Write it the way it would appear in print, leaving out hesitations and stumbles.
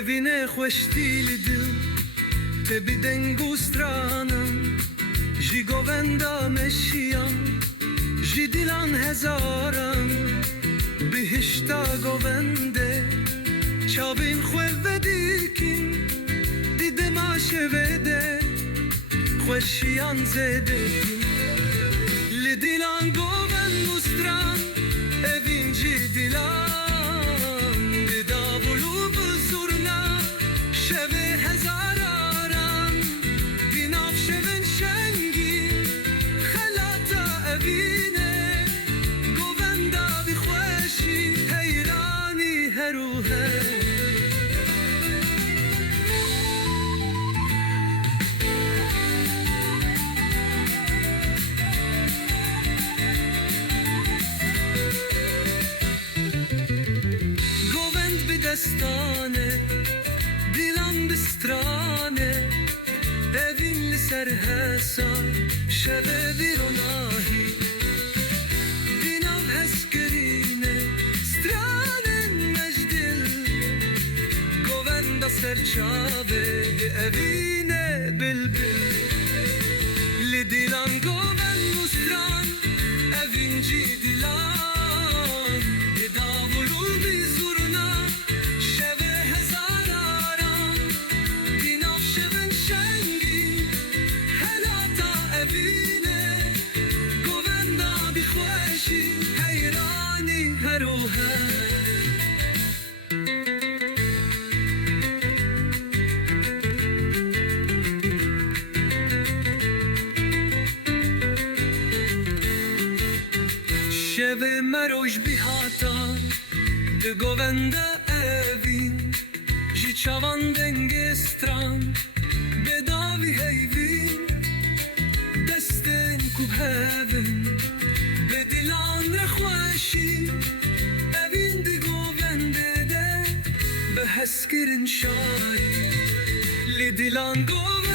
evine خوشتی لیدم te bidengu stranam ji govenda meşiyam ji dilan hezaram bihişta govende çavin xwevedikin didem aşevede خوشیان زده li dilan govendu stran evin ji dilan li davulu buzurna şeve hezaran dinav şevin şengi xelata evine govenda bi xoşi heyrani heruhe destane dilan bistrane evin li ser hesar şeve vironahi dinav heskerine stranen mejdil govenda serçave evine bilbil li dilan goven mustran evinci dilan davulu bizurna شوه مروش بی هاتان ده گوونده evin جی چوان دنگستران بداوی هیوین دستن کوب هون به دیلان رخوشی evin ده گوونده ده به هسکرن شای لی دیلان گوونده